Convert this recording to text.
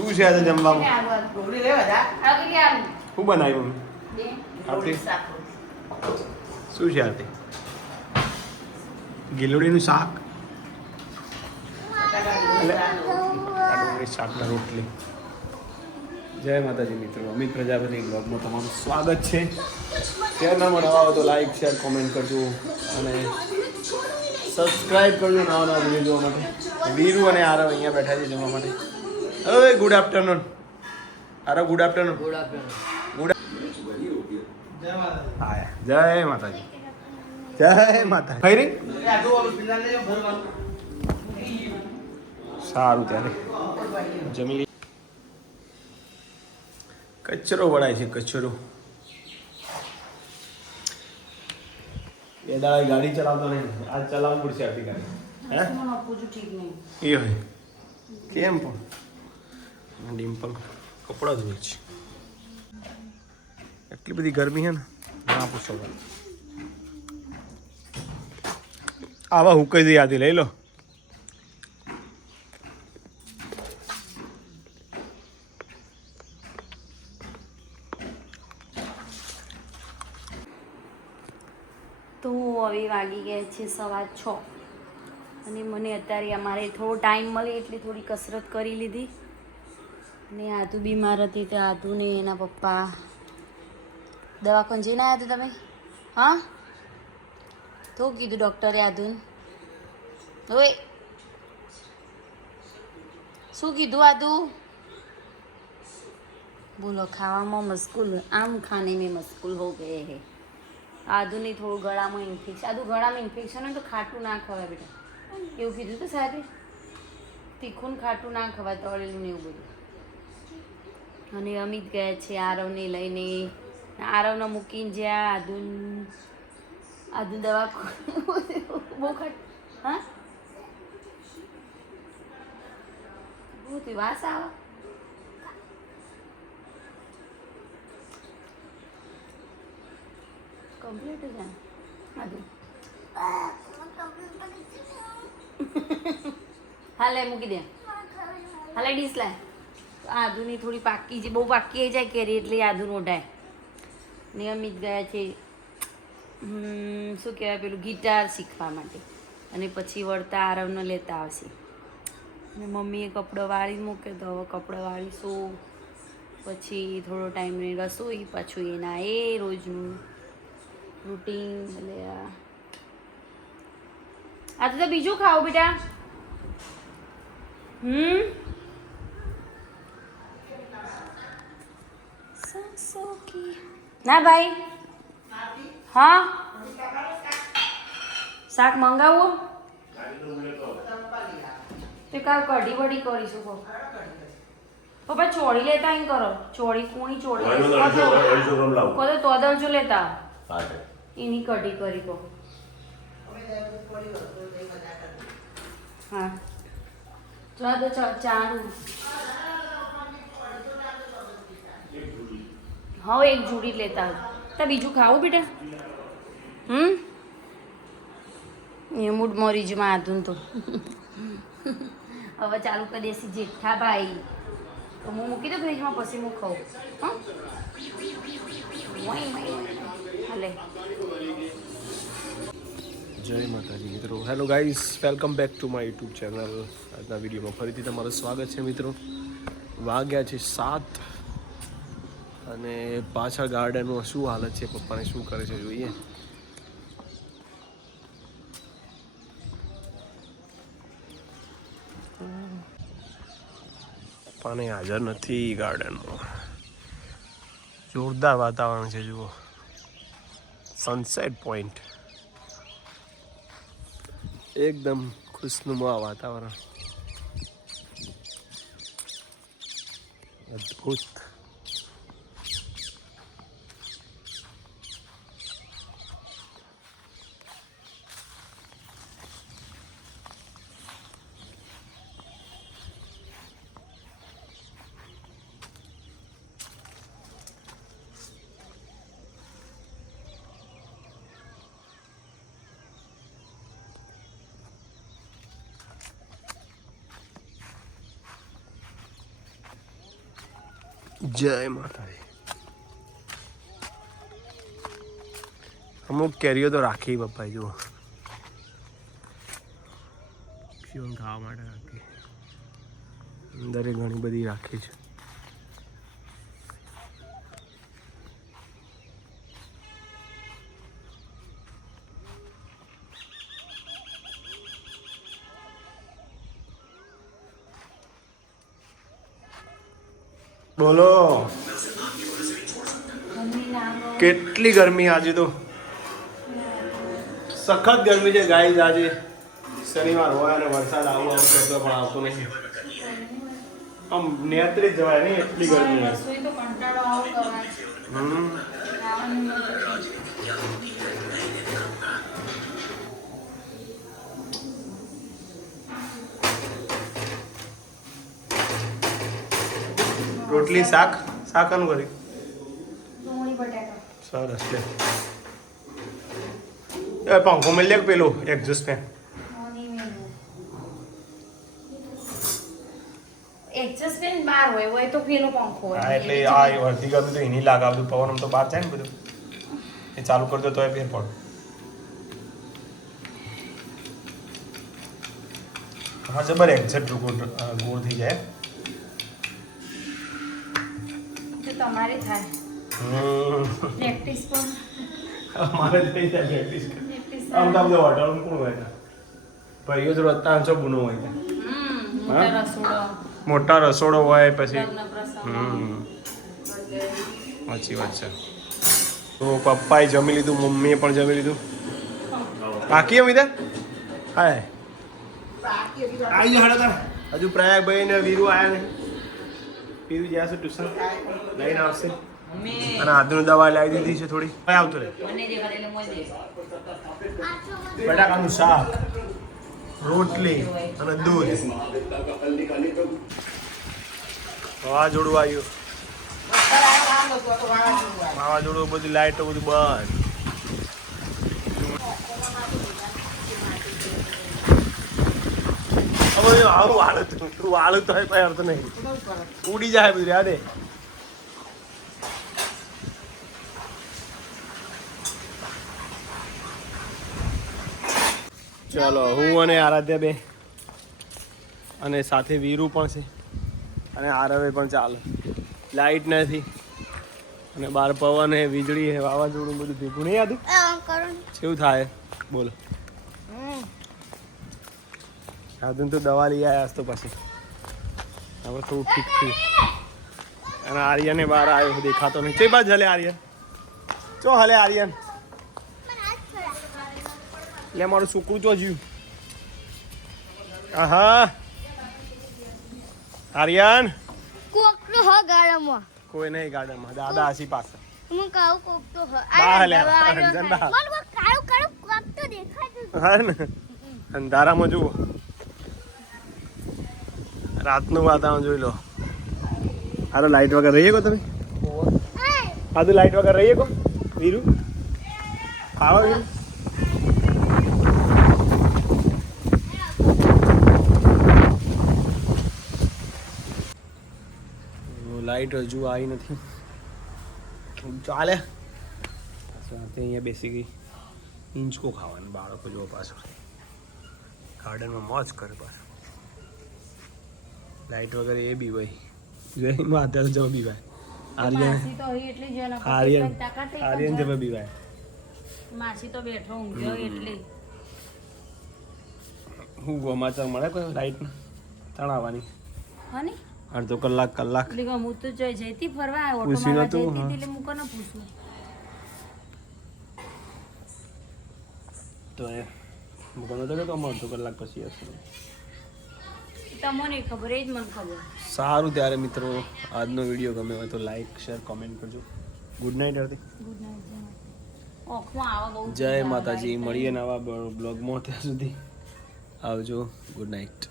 શું છે આજે જમવામાં? શું બનાવ્યું? આરતી શું છે આરતી? ગીલોડીનું શાક શાકના રોટલી. જય માતાજી મિત્રો, અમિત પ્રજાપતિ બ્લોગમાં તમારું સ્વાગત છે. ચેનલમાં નવા હોય તો લાઈક શેર કોમેન્ટ કરજો અને સબસ્ક્રાઈબ કરજો નવા નવા વિડીયો જોવા માટે. વીરુ અને આરવ અહીંયા બેઠા છે જમવા માટે. હવે good afternoon Aarav. Good afternoon. Good હા, જય માતાજી. જય માતા. ખરી સારું ત્યારે જમી. કચરો વળાય છે, કચરો. એ દાડા ગાડી ચલાવતો નહીં, આજ ચલાવવું પડશે આપણી ગાડી. હે એ હોય કેમ પણ ડિમ્પલ કપડા ધોવે છે. એટલી બધી ગરમી છે ને, ના પૂછો. આવા હુકઈ દઈ આથી લઈ લો. તો હવે વાગી ગયા છે 6:15 અને મને અત્યારે અમારે થોડો ટાઈમ મળે એટલે થોડી કસરત કરી લીધી. ને આદુ બીમાર હતી તો આદુને એના પપ્પા દવાખાને જઈને આવ્યા હતા. તમે હા તો કીધું ડૉક્ટરે આદુને? ઓય શું કીધું આદુ? બોલો, ખાવામાં મસ્કૂલ, આમ ખાને મેં મસ્કૂલ હો ગયે હે. આદુની થોડું ગળામાં ઇન્ફેક્શન, આદુ ગળામાં ઇન્ફેક્શન હોય તો ખાટું ના ખવાય બેટા, એવું કીધું તો સાહેબે. તીખું ખાટું ના ખવાય, તળેલું ને એવું બધું. અને અમિત ગયા છે આરવને લઈને. આરવને મૂકીને જ્યાં આદુ દવા બહુ ખાટ. હા બહુ વાસ આવે. કમ્પ્લીટ છે આદુ. હાલે મૂકી દે, હાલે ડીશ લાય. આદુની થોડી પાકી છે, બહુ પાકી આવી જાય કેરી એટલે આદુ નોઢાય. નિયમિત ગયા છે શું કહેવાય પેલું ગિટાર શીખવા માટે, અને પછી વળતા આરવને લેતા આવશે. અને મમ્મીએ કપડો વાળી મૂકે તો હવે કપડો વાળીશું. પછી થોડો ટાઈમ રહી રસોઈ, પાછું એના એ રોજનું રૂટીન. એટલે આજે તો બીજું ખાઓ બેટા. ના ભાઈ. હા શાક મંગાવો તો કાલ કઢી વડી કરીશું. કહો પપ્પા ચોળી લેતા એમ કરો. ચોળી કુણી ચોળી કહો તો તોદલજો લેતા એની કઢી કરી. કહો હા ચાલો તો ચાલુ. હા એક જોડી લેતા તો બીજું ખાવું બેટા. એ મૂડ મોરીજમાં આધુન તો હવે ચાલુ કરી દેસી જેઠાભાઈ. તો હું મૂકી દઉં ફ્રીજમાં, પછી હું ખાઉં. હાલે. જય માતાજી મિત્રો. Hello guys, welcome back to my YouTube channel. આજના વિડીયોમાં ફરીથી તમારું સ્વાગત છે મિત્રો. વાગ્યા છે 7 અને પાછળ ગાર્ડનમાં શું હાલત છે, પપ્પાને શું કરે છે જોઈએ. પપ્પાને હાજર નથી ગાર્ડનમાં. જોરદાર વાતાવરણ છે જુઓ, સનસેટ પોઈન્ટ. એકદમ ખુશનુમા વાતાવરણ, અદ્ભુત. જય માતાજી. અમુક કેરીઓ તો રાખી પપ્પાએ જુઓ શિવન ખાવા માટે રાખી. અંદરે ઘણી બધી રાખી છે. બોલો કેટલી ગરમી આજે તો સખત ગરમી છે ગાઈઝ. આજે શનિવાર હોય અને વરસાદ આવો આમ કરતો પણ આવતો નહીં. આમ નેત્રી જવાય નહીં એટલી ગરમી. રોટલી શાક શાકાનું કરી સરસ છે. એ પંખો મેં લે પેલો એક્ઝોસ્ટ ફેન હા એટલે આ વર્ધી ગયું તો એની લાગ આવતું પવન તો બહાર જાય ને બધું એ ચાલુ કરી દો તો ફેર પડે. હા જબર એક્ઝેક્ટ ગોળ થઈ જાય. તમારે થાય પ્રેક્ટિસ પણ મારે થઈ જાય પ્રેક્ટિસ. આમ તો બધું હોટલ કોણ હોય ભાઈઓ તો રસ્તા છો ગુનો હોય મોટા રસોડો હોય પછી સાચી વાત છે. તો પપ્પાએ જમી લીધું, મમ્મીએ પણ જમી લીધું. બાકી અમિતા હાય આવી જાઓ હળો. હજુ પ્રયાગભાઈ ને વીરુ આવ્યા નહીં. વીરુ જ્યાં છે ટ્યુશન લઈને આવશે અને આજનું દવા લાવી દીધી છે થોડી. કઈ આવતો રહે બટાકાનું શાક, રોટલી અને દૂધ. વાવાઝોડું આવ્યું. વાવાઝોડું બધી લાઈટો બધું બંધ. હવે આવું વાળું તો કઈ અર્થ નહીં. ઉડી જાય બધું યાદે. ચાલો હું અને આરાધ્યા બે અને સાથે વીરુ પણ છે અને આરવે પણ ચાલે. લાઈટ નથી અને બહાર પવન હે, વીજળી હે, વાવાઝોડું બધું ભેગું નહીં યાદ કેવું થાય બોલ. સાધન તો દવા લઈ આવ્યા તો પછી હવે થોડું ઠીક થયું. અને આર્યને બહાર આવ્યો દેખાતો નહીં. તે બાજ હલે આર્યન ચો હલે આર્યન એટલે મારું છોકરું તો જ્યું. આહા આર્યન કોકનો હ ગાડામાં કોઈ નહીં ગાર્ડનમાં દાદા આસી પાસે હું કહું કોક તો હ બા લે અંજન બા મને કાળું કાળું કોક તો દેખાતું હા ને અંધારામાં જુઓ. રાતનું વાતાવરણ જોઈ લો. આ તો લાઈટ વગર રહીએ કો તમે? આ તો લાઈટ વગર રહીએ કો વીરુ? ખાવા વીરુ લાઈટ હજુ આવી નથી. ચાલે અહીંયા બેસી ગઈ. ઇંચકો ખાવાનું બાળકો જો પાછળ ગાર્ડનમાં મોજ કરે પાછું. લાઈટ વગર એ બી ભાઈ જોઈ માતા જો બી ભાઈ આર્યન જબ બી ભાઈ માસી તો બેઠો ઊંઘ્યો એટલે હું ગોમાચર મળે કોઈ લાઈટ ને તણાવવાની હની અડધો કલાક એટલે કે હું તો જઈતી ફરવા ઓટો પૂછ્યું મારવા નતું, જઈતી હા. એટલે હું કોને પૂછું. તો એ મૂકવાનો તો કે અડધો કલાક પછી હશે. તમને ખબર એ જ મને ખબર. સારું ત્યારે મિત્રો આજનો વિડીયો ગમે હોય તો લાઈક શેર કોમેન્ટ કરજો. Good night Aarti. Good night. ઓખમાં આવા બહુ જય માતાજી. મળીએ નવા બ્લોગમાં. ત્યાં સુધી આવજો. Good night.